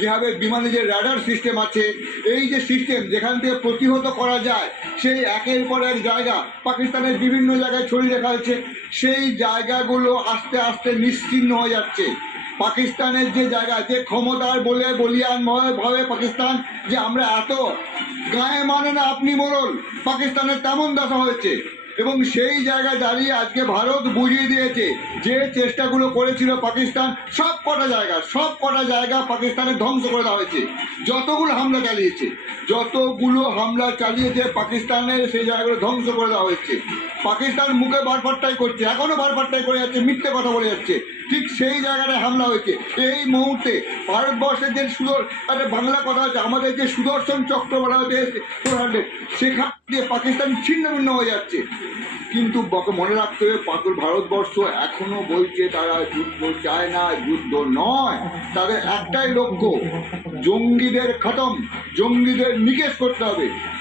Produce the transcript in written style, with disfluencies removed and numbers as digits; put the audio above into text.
যেভাবে বিমানে যে রাডার সিস্টেম আছে, এই যে সিস্টেম যেখান থেকে প্রতিহত করা যায়, সেই একের পর এক জায়গা পাকিস্তানের বিভিন্ন জায়গায় ছড়িয়ে রাখা হয়েছে। সেই জায়গাগুলো আস্তে আস্তে নিশ্চিহ্ন হয়ে যাচ্ছে। পাকিস্তানের যে জায়গা, যে ক্ষমতার বলে বলিয়ান ভাবে পাকিস্তান, যে আমরা এত গায়ে মানে না আপনি মোড়ল, পাকিস্তানের তেমন দশা হয়েছে। এবং সেই জায়গায় দাঁড়িয়ে আজকে ভারত বুঝিয়ে দিয়েছে যে চেষ্টাগুলো করেছিল পাকিস্তান, সব কটা জায়গা পাকিস্তানের ধ্বংস করে দেওয়া হয়েছে। যতগুলো হামলা চালিয়েছে পাকিস্তানের, সেই জায়গাগুলো ধ্বংস করে দেওয়া হয়েছে। পাকিস্তান মুখে বারপাট্টাই করছে, এখনো বারপাট্টাই করে যাচ্ছে, মিথ্যে কথা বলে যাচ্ছে। ঠিক সেই জায়গাটায় হামলা হয়েছে। এই মুহূর্তে ভারতবর্ষের যে বাংলা কথা হচ্ছে, আমাদের যে সুদর্শন চক্র বলা হচ্ছে 400, সেখান দিয়ে পাকিস্তান ছিন্ন ভিন্ন হয়ে যাচ্ছে। কিন্তু মনে রাখতে হবে, ভারতবর্ষ এখনো বলছে তারা যুদ্ধ চায় না, যুদ্ধ নয়, তাদের একটাই লক্ষ্য, জঙ্গিদের খতম, জঙ্গিদের নিকেশ করতে হবে।